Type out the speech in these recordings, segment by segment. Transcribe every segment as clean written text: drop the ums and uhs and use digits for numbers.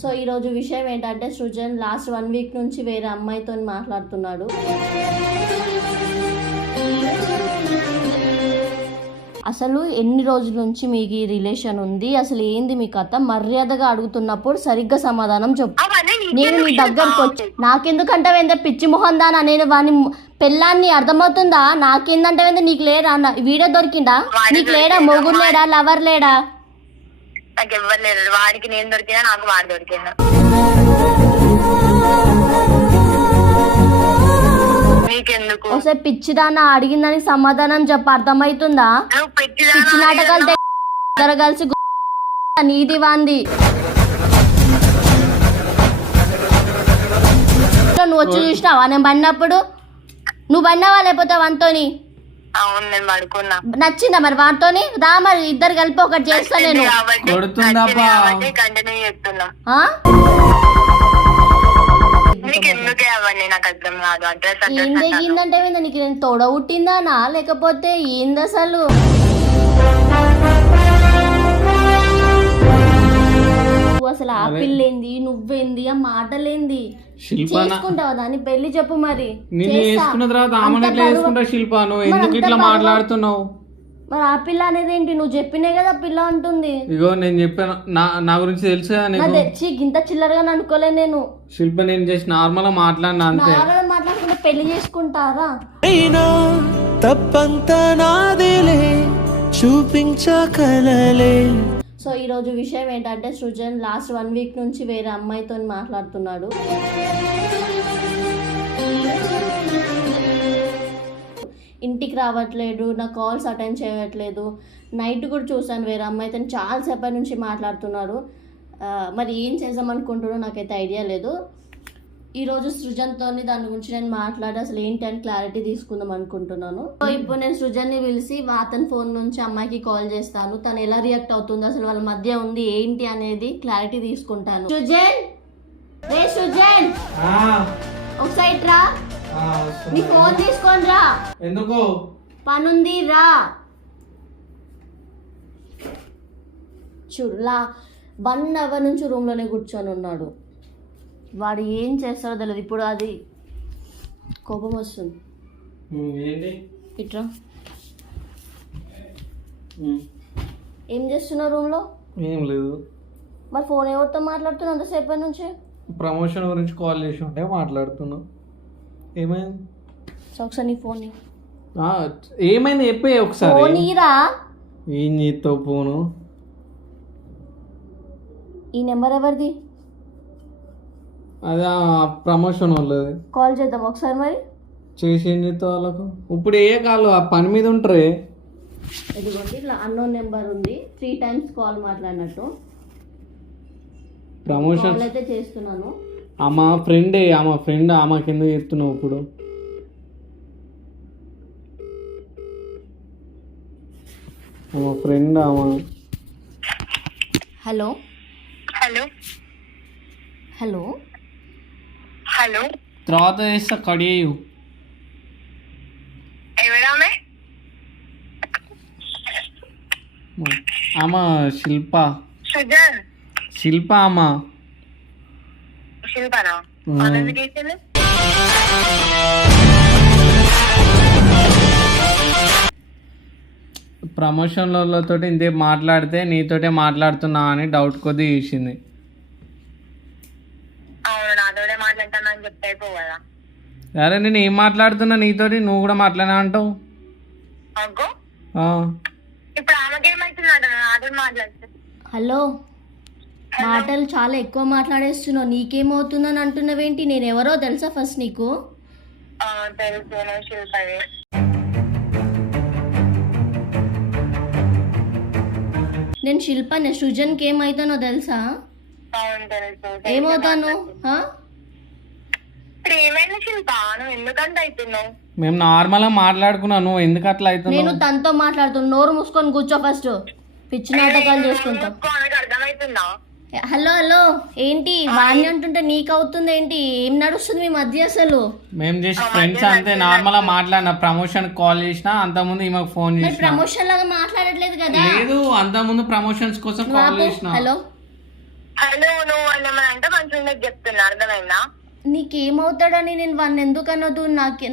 So ఈరోజు విషయం ఏంటంటే సృజన్ లాస్ట్ 1 వీక్ నుంచి వేరే అమ్మాయితో మాట్లాడుతున్నాడు. అసలు ఎన్ని రోజుల నుంచి మీకు ఈ రిలేషన్ ఉంది, అసలు ఏంది మీ కథ? మర్యాదగా అడుగుతున్నప్పుడు సరిగ్గా సమాధానం చెప్పు. నేను నీ దగ్గరకు వచ్చి నాకెందుకంటే పిచ్చి మొహం దానా, నేను వాని పెళ్ళాన్ని అర్థమవుతుందా? నాకేందంటే నీకు లేడా వీడియో దొరికిందా? నీకు లేడా మొగుడు లేడా లవర్ లేడా? నాకు ఎవరు లేరు. వాడికి నేను దొరికినా, నాకు వాడు దొరికినా. నీకెందుకు? ఒకసారి పిచ్చిదాన్న అడిగిందని సమాధానం చెప్ప, అర్థమవుతుందా? పిచ్చి నాటకాలు కలిసి నీది వాంది. నువ్వు వచ్చి చూసినావా నేను పడినప్పుడు? నువ్వు పడినావా లేకపోతే వానితోని? అవును, నేను పడుకున్నా. నచ్చిందా మరి వాటితోని? రా మరి ఇద్దరు కలిపి ఒకటి చేస్తా నేను. కంటిన్యూ చేస్తున్నా. నీకెందుకే అవన్నీ నాకు అర్థం కాదు. ఏందంటే నీకు నేను తోడ పుట్టిందానా లేకపోతే ఏంది అసలు? అసలు ఆ పిల్లేంది, నువ్వేంది, ఆ మాటలేంది? చేసుకుంటావా దాన్ని పెళ్లి? చెప్పు మరి. మాట్లాడుతున్నావు మరి ఆ పిల్ల అనేది ఏంటి? నువ్వు చెప్పినే కదా పిల్ల అంటుంది. ఇగో నేను చెప్పాను, నా గురించి తెలుసు తెచ్చి గింత చిల్లరగా అనుకోలే నేను. శిల్ప నేను చేసి నార్మల్ గా మాట్లాడినా అంతే. మాట్లాడుకుంటే పెళ్లి చేసుకుంటారా? తప్పంతా నాదేలే చూపించకలలే. సో ఈరోజు విషయం ఏంటంటే సృజన్ లాస్ట్ 1 వీక్ నుంచి వేరే అమ్మాయితో మాట్లాడుతున్నాడు. ఇంటికి రావట్లేదు, నా కాల్స్ అటెండ్ చేయట్లేదు. నైట్ కూడా చూసాను వేరే అమ్మాయితో చాలాసేపటి నుంచి మాట్లాడుతున్నాడు. మరి ఏం చేద్దామనుకుంటున్నాడో నాకైతే ఐడియా లేదు. ఈరోజు సృజన్తో దాని గురించి నేను మాట్లాడి అసలు ఏంటి అని క్లారిటీ తీసుకుందాం అనుకుంటున్నాను. సో ఇప్పుడు నేను సృజన్ని పిలిచి అతని ఫోన్ నుంచి అమ్మాయికి కాల్ చేస్తాను. తను ఎలా రియాక్ట్ అవుతుందో, అసలు వాళ్ళ మధ్య ఉంది ఏంటి అనేది క్లారిటీ తీసుకుంటాను. సృజన్, రే సృజన్, ఒకసారి రా. నీ ఫోన్ తీసుకొని రా. ఎందుకు? పనుంది, రా. చూడులా 1 అవర్ నుంచి రూమ్లోనే కూర్చొని ఉన్నాడు. వాడు ఏం చేస్తాడో తెలియదు. ఇప్పుడు అది కోపం వస్తుంది. ఇట్రా. ఏం చేస్తున్నావు రూమ్లో? ఏం లేదు. మరి ఫోన్ ఎవరితో మాట్లాడుతున్నావు అంతసేపటి నుంచి? ప్రమోషన్ గురించి కాల్ చేసి ఉంటే మాట్లాడుతున్నా. ఏమైంది? ఒకసారి నీ ఫోన్ ఏమైంది చెప్పే ఒకసారి. ఫోన్ ఇరా. ఏం చేస్తావు ఫోను? ఈ నెంబర్ ఎవరిది? అదే ప్రమోషన్ వాళ్ళది. కాల్ చేద్దాం ఒకసారి. మరి చేసి ఏం చేస్తావు వాళ్ళకు? ఇప్పుడు ఏ కాళ్ళు ఆ పని మీద ఉంటారే. ఇదిగోండి ఇట్లా అన్నోన్ నెంబర్ ఉంది. 3 times కాల్ మాట్లాడినట్టు. ప్రమోషన్ అయితే చేస్తున్నాను. ఆమె ఫ్రెండ్ ఆమెకి ఎందుకు చెప్తున్నావు ఇప్పుడు? ఆమె ఫ్రెండ్ ఆమె. Hello hello hello hello. తర్వాత చేస్తా కడియు. ఎవరామె? ఆమె శిల్ప. సుజన్. శిల్ప ఆమె. శిల్పనా? ప్రమోషన్లతో ఇంతే మాట్లాడితే నీతోటే మాట్లాడుతున్నా అని డౌట్ కొద్ది చేసింది. అవును, నాతోటే మాట్లాడతాను అని చెప్తే అయిపో కదా. అరే నేను ఏం మాట్లాడుతున్నా నీతోటి, నువ్వు కూడా మాట్లాడినా అంటావు. ఇప్పుడు ఆమెకేమైతుందంట నాతో మాట్లాడితే? హలో, మాటలు చాలా ఎక్కువ మాట్లాడేస్తున్నావు. నీకేమవుతుందని అంటున్నావేంటి? నేను ఎవరో తెలుసా ఫస్ట్ నీకు? తెలుసు, శిల్పవే. నేను శిల్పనే. సృజన్కి ఏమవుతానో తెలుసా? ఏమవుతాను? ఏమైనా శిల్ప, నువ్వు ఎందుకంటే అవుతున్నావు? మేము నార్మల్ గా మాట్లాడుకున్నావు, నువ్వు ఎందుకు అట్లా అవుతున్నావు? నేను తనతో మాట్లాడుతున్నా. నోరు మూసుకొని కూర్చో ఫస్ట్. పిచ్చి నాటకాలు చేసుకుంటా. అర్థమవుతుందా? హలో హలో, ఏంటి వాణ్ణి అంటుంటే నీకు అవుతుంది ఏంటి? ఏం నడుస్తుంది మీ మధ్య అసలు? మేము జస్ట్ ఫ్రెండ్స్ అంతే, నార్మల్ గా మాట్లాడినా. ప్రమోషన్ కాల్ చేసినా, అంత ముందు ఈమెకు ఫోన్ చేసిన. ప్రమోషన్ లాగా మాట్లాడట్లేదు కదా? లేదు, అంత ముందు ప్రమోషన్స్ కోసం కాల్ చేసిన. హలో హలో, నువ్వు ఏమవుతుందో చెప్తున్నా, అర్థమైందా? నీకేమవుతాడని నేను వాడిని ఎందుకు అనొద్దు,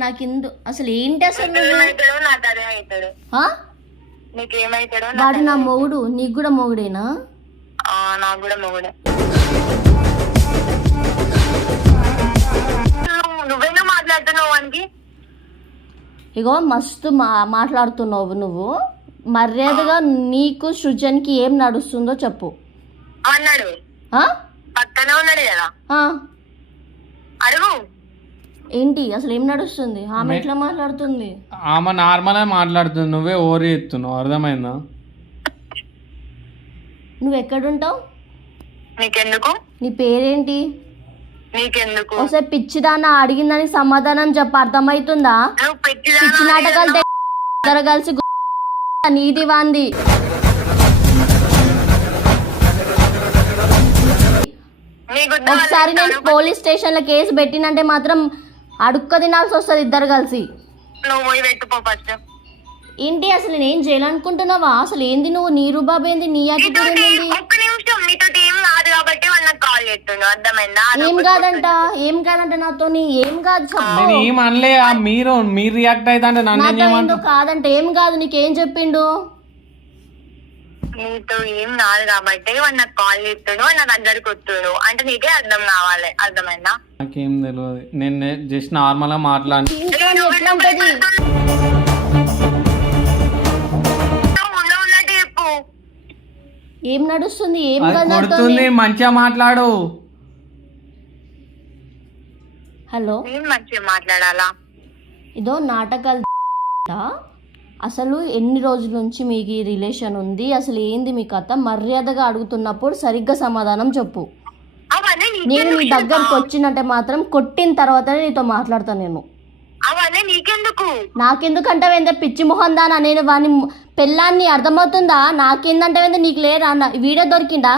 నాకెందు అసలు ఏంటి అసలు నువ్వు? ఏమవుతాడో నాకు అదే అవుతాడు. ఆ? నీకేమవుతాడో వాడు నా మొగుడు, నీకు కూడా మొగుడేనా? నాకు కూడా మొగుడే. నువ్వేనా మాట్లాడుతున్నావు వానికి? ఇగో మస్తు మాట్లాడుతున్నావు నువ్వు. మర్యాదగా నీకు సృజన్కి ఏం నడుస్తుందో చెప్పు. అన్నాడు పక్కనే ఉన్నాడు కదా, అడుగు. ఏంటి అసలు ఏం నడుస్తుంది? ఆమె ఎట్లా మాట్లాడుతుంది? ఆమె నార్మల్ గా మాట్లాడుతుంది, నువ్వే ఓరి ఎత్తున్నావు, అర్థమైందా? నువ్వు ఎక్కడుంటావు? నీకెందుకు? నీ పేరేంటి? నీకెందుకు? ఒకసారి పిచ్చిదాన్న అడిగిందని సమాధానం చెప్ప, అర్థమవుతుందా? నువ్వు పిచ్చి నాటకాలు ఇద్దరు కలిసి నీది వాంది. ఒకసారి నేను పోలీస్ స్టేషన్ లో కేసు పెట్టినంటే మాత్రం అడుక్క తినాల్సి వస్తుంది ఇద్దరు కలిసి. ఏంటి అసలు నేను చేయాలనుకుంటున్నావా? అసలు ఏంది నువ్వు? నీ రూబాబు ఏంది? నీ యాటిట్యూడ్ ఏంది? ఏం కాదంట, ఏం కాదంట నాతో? ఏం కాదు చెప్పు. ఏం అనలే, మీరు రియాక్ట్ అయితే నన్ను కాదంటే ఏం కాదు. నీకేం చెప్పిండు? నీతో ఏం కాదు కాబట్టి వాడు నాకు కాల్ చేస్తాడు, వాడు నా దగ్గరికి వస్తాడు అంటే నీకే అర్థం కావాలి, అర్థమైందా? నాకేం తెలియదు, నేను జస్ట్ నార్మల్ గా మాట్లాడి. చెప్పు ఏం నడుస్తుంది? ఏం కొడుతుంది, మంచిగా మాట్లాడు. హలో, నేను మంచిగా మాట్లాడాలా? ఇదో నాటకాలు. అసలు ఎన్ని రోజుల నుంచి మీకు ఈ రిలేషన్ ఉంది? అసలు ఏంది మీ కథ? మర్యాదగా అడుగుతున్నప్పుడు సరిగ్గా సమాధానం చెప్పు. నేను నీ దగ్గరకు వచ్చినట్టే మాత్రం కొట్టిన తర్వాతనే నీతో మాట్లాడతాను నేను. నాకెందుకంటే ఏందే పిచ్చి మొహం దానా? నేను వాని పెళ్ళాన్ని, అర్థమవుతుందా? నాకేందంటే ఏంది? నీకు లేడా వీడియో దొరికిందా?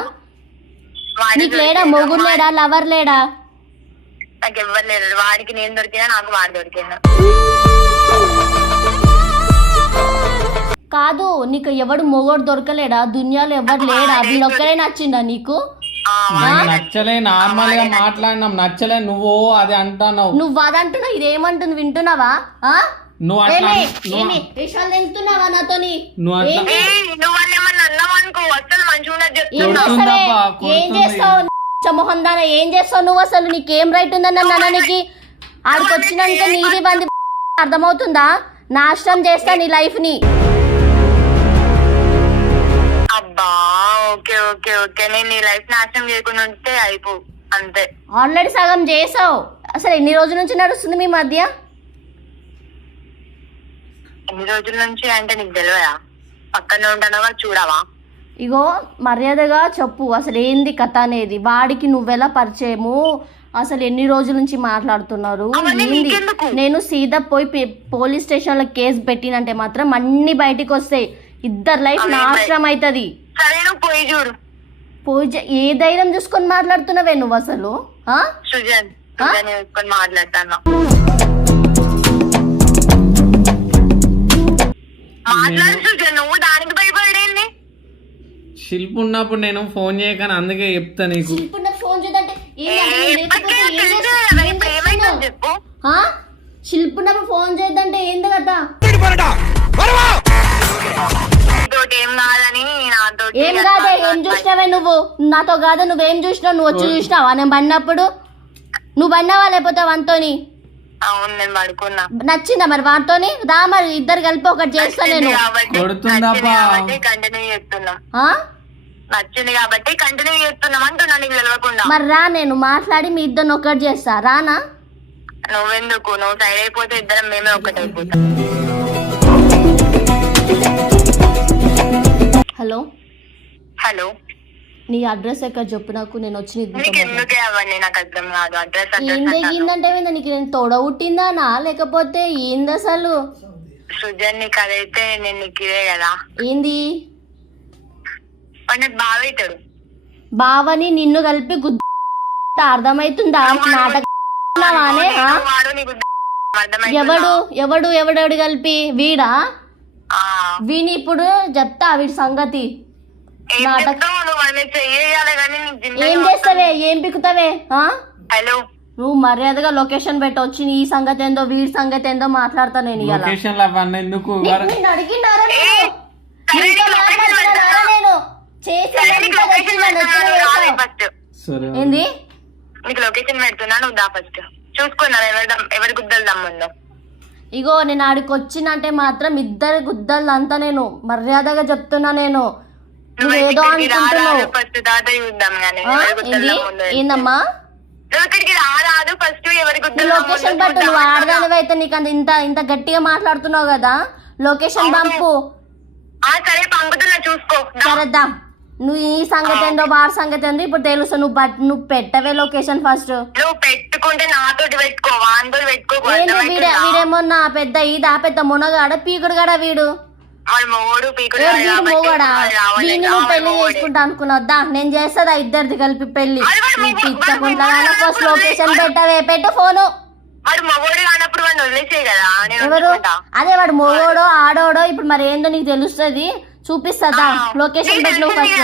నీకు లేడా మొగుడు లేడా, లవర్ లేడా? నాకు ఎవరు లేరు. వాడికి నేను దొరికినా, నాకు వాడు దొరికినా. కాదు, నీకు ఎవడు మొగోడు దొరకలేడా? దునియాలో ఎవరు లేడా? వీడొక్కడే నచ్చిందా నీకు? నచ్చలే, నార్మల్ గా మాట్లాడినాం, నచ్చలే. నువ్వు అది అంటున్నావు. నువ్వు అదంటున్నావు, ఇదేమంటుంది వింటున్నావా? నాతోని ఏం చేస్తావు? మొహం దానా ఏం చేస్తావు నువ్వు? అసలు నీకేం రైట్ ఉందని అన్నానికి? ఆడికి వచ్చినాక నీది బంది, అర్థమవుతుందా? నాశనం చేస్తా నీ లైఫ్ ని. అబ్బా ఓకే ఓకే ఓకే, నేను నీ లైఫ్ నాశనం చేయకుండా ఉంటే అయిపో అంతే. ఆల్రెడీ సగం చేసావు. అసలు ఎన్ని రోజుల నుంచి నడుస్తుంది మీ మధ్య? ఎన్ని రోజుల నుంచి అంటే నీకు తెలియదా? పక్కనే ఉంటానవా, చూడవా? ఇగో మర్యాదగా చెప్పు, అసలు ఏంది కథ అనేది. వాడికి నువ్వెలా పరిచయము? అసలు ఎన్ని రోజుల నుంచి మాట్లాడుతున్నారు? నేను సీదా పోయి పోలీస్ స్టేషన్ లో కేసు పెట్టినంటే మాత్రం అన్ని బయటికి వస్తాయి. ఇద్దరు లైఫ్ నాశనం అవుతుంది. పోయి ఏ ధైర్యం చూసుకొని మాట్లాడుతున్నావే నువ్వు అసలు? మాట్లాడతాను నువ్వు దానికి భయపడేంది? శిల్పు ఉన్నప్పుడు నేను ఫోన్ చేయగానే అందుకే చెప్తా నీకు. ఫోన్ చేద్దంటే చెప్పు. శిల్పున్నప్పుడు ఫోన్ చేద్దంటే ఏంది కదా? ఏం కాదని నాతో ఏం కాదే? ఏం చూసినావే నువ్వు? నాతో కాదా, నువ్వేం చూసినావు? నువ్వు వచ్చి చూసినావా నేను పడినప్పుడు? నువ్వు పడినావా లేకపోతే వానితోని? అవును, నేను పడుకున్నా. నచ్చిందా మరి వాటితోని? రా మరి ఇద్దరు కలిపి ఒకటి చేస్తా నేను. కంటిన్యూ చేస్తున్నాం. నచ్చింది కాబట్టి కంటిన్యూ చేస్తున్నాం అంటున్నా, నీకు తెలియకుండా. మరి రా, నేను మాట్లాడి మీ ఇద్దరిని ఒకటి చేస్తా. రానా? నువ్వెందుకు? నువ్వు సైడ్ అయిపోతే ఇద్దరం మేమే ఒకటి అయిపోతాం. హలో హలో, నీ అడ్రస్ ఎక్కడ చెప్పు నాకు, నేను వచ్చి ఎందుకే అవన్నీ నాకు అర్థం కాదు. అడ్రస్ ఏందంటే నీకు నేను తోడవుట్టిందానా లేకపోతే ఏంది అసలు? సృజన్ నీకు అదైతే నేను నీకు ఇదే కదా. ఏంది? నాకు బాగా అవుతాడు. బావని నిన్ను కలిపి గుద్ద, అర్థమవుతుందా? నాటకనే. ఎవడు ఎవడు ఎవడెవడు కలిపి? వీడా? వీని ఇప్పుడు చెప్తా వీడి సంగతి. ఏం నాటక చెప్తావు నువ్వు? అని చెయ్యాలి కానీ నీకు ఏం జిందగీ చేస్తావే, ఏం పిక్కుతావే? హలో నువ్వు మర్యాదగా లొకేషన్ పెట్టి వచ్చి నీ సంగతి ఏందో వీడి సంగతి ఏందో మాట్లాడతా నేను ఇవాళ. లొకేషన్ అవన్నీ ఎందుకు నిన్ను అడిగినారా నేను? సరే, నీతో నీకు location మాట్లాడుతున్నారా నేను? చేసి సరే, నీకు ఇంట్లో తెచ్చి లొకేషన్ నన్ను ఎత్తుకొని పెడుతున్నాను రావే వేశావు. ఫస్ట్. సరే ఏంది? నీకు లొకేషన్ పెడుతున్నా, నువ్వు దా ఫస్ట్. చూసుకున్నాను ఎవరి గుద్దలు దమ్ముందో. ఇగో నేను ఆడికి వచ్చినంటే మాత్రం ఇద్దరి గుద్దలంతా నేను మర్యాదగా చెప్తున్నా. నేను నువ్వేదో అనుకుంటున్నావు. ఫస్ట్ తాత చూద్దాం కానీ ఎవరి గుద్దలు ఏంది? దమ్ముందో. ఏందమ్మా? నువ్వు ఇక్కడికి రాదు ఫస్ట్ ఎవరి నీ గుద్దలు లొకేషన్ పెట్టు. నువ్వు ఆడదానివైతే నీకు అంత ఇంత గట్టిగా మాట్లాడుతున్నావు కదా, లొకేషన్ పంపు. సరే పంపుతున్నా చూసుకో. సరేద్దా, నువ్వు ఈ సంగతి ఏందో వాడి సంగతి ఏందో ఇప్పుడు తెలుసు. నువ్వు పెట్టవే లొకేషన్ ఫస్ట్. నువ్వు పెట్టుకుంటే నాతోటి పెట్టుకో, వానితో పెట్టుకో. ఏంది వీడేమన్నా పెద్ద ఇదా పెద్ద మునగాడ పీకుడు గడ వీడు? వాడు మొగోడు పీకుడు ఎవరు వీడు మొగడా? దీన్ని నువ్వు పెళ్లి చేసుకుంటా అనుకున్నావుదా? నేను చేస్తాదా ఇద్దరిది కలిపి పెళ్లి? పిచ్చకుండా ఫస్ట్ లొకేషన్ పెట్టవే, పెట్టు ఫోను. వాడు మొగోడు కానప్పుడు వాడిని వదిలేసే కదా నేను ఎవరు? ఉంచుకుంటా. అదే వాడు మొగోడో ఆడోడో ఇప్పుడు మరి ఏందో నీకు తెలుస్తుంది. చూపిస్తుందా? లొకేషన్ పెట్టు నువ్వు ఫస్ట్.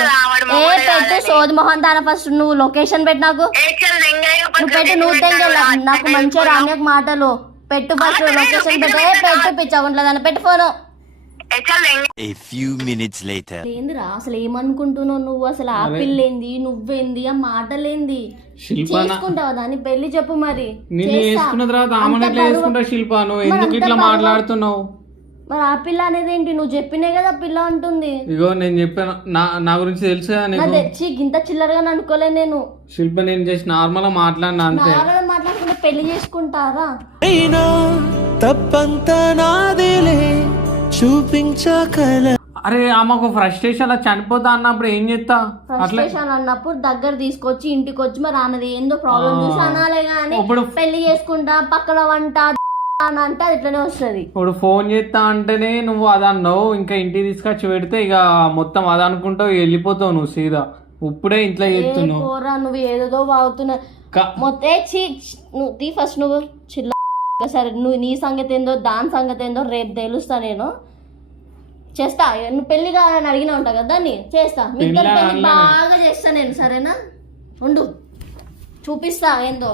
ఏ పెట్టు సోది మొహన్ దాన ఫస్ట్ నువ్వు లొకేషన్ పెట్టు. నాకు నువ్వు పెట్టు. నువ్వు తెంగేలా నాకు మంచిగా రానియకు మాటలు. పెట్టు ఫస్ట్ లొకేషన్ పెట్టు. ఏ పెట్టు పిచ్చగుంట్లేదని పెట్టు phone. A few minutes later. ఏందిరా అసలు ఏమనుకుంటున్నావు నువ్వు? అసలు ఆ పిల్లేంది, నువ్వేంది, ఆ మాటలేంది? శిల్ప చేసుకుంటావా దాన్ని పెళ్లి? చెప్పు మరి. నిన్ను వేసుకున్న తర్వాత ఆమెను ఎట్లా వేసుకుంటా శిల్ప? నువ్వు ఎందుకు ఇట్లా మాట్లాడుతున్నావు? మరి ఆ పిల్ల అనేది ఏంటి? నువ్వు చెప్పినే కదా పిల్ల అంటుంది. ఇగో నేను చెప్పాను, నా గురించి తెలుసు కదా నీకు. తెచ్చి గింత చిల్లరగా అనుకోలే నేను. శిల్ప నేను జస్ట్ నార్మల్ గా మాట్లాడినా అంతే. నార్మల్ మాట్లాడుకుంటే పెళ్లి చేసుకుంటారా? తప్పంతా నాదేలే చూపించకల. అరే ఆమెకు ఫ్రస్ట్రేషన్ అలా చనిపోతా అన్నప్పుడు ఏం చేస్తా? అట్లా ఫ్రస్ట్రేషన్ అన్నప్పుడు దగ్గర తీసుకొచ్చి ఇంటికి వచ్చి మరి ఆమెది ఏందో ప్రాబ్లం చూసి అనాలే గానీ పెళ్లి చేసుకుంటా పక్కన వంట అని అంటే అది ఇట్లనే వస్తుంది. ఇప్పుడు ఫోన్ చేస్తా అంటేనే నువ్వు అది అన్నావు, ఇంకా ఇంటికి తీసుకొచ్చి పెడితే ఇక మొత్తం అది అనుకుంటావు వెళ్ళిపోతావు నువ్వు సీదా. ఇప్పుడే ఇంట్లో చేస్తున్నావు. పోరా నువ్వు ఏదేదో బాగుతున్నావు మొత్తం. నువ్వు తీ ఫస్ట్ నువ్వు చిల్ల. సరే నువ్వు నీ సంగతి ఏందో దాని సంగతి ఏందో రేపు తెలుస్తా. నేను చేస్తా. నువ్వు పెళ్లి కావాలని అడిగినా ఉంటా కదా దాన్ని చేస్తా. మీ ఇద్దరి పెళ్లి బాగా చేస్తా నేను. సరేనా? ఉండు చూపిస్తా ఏందో.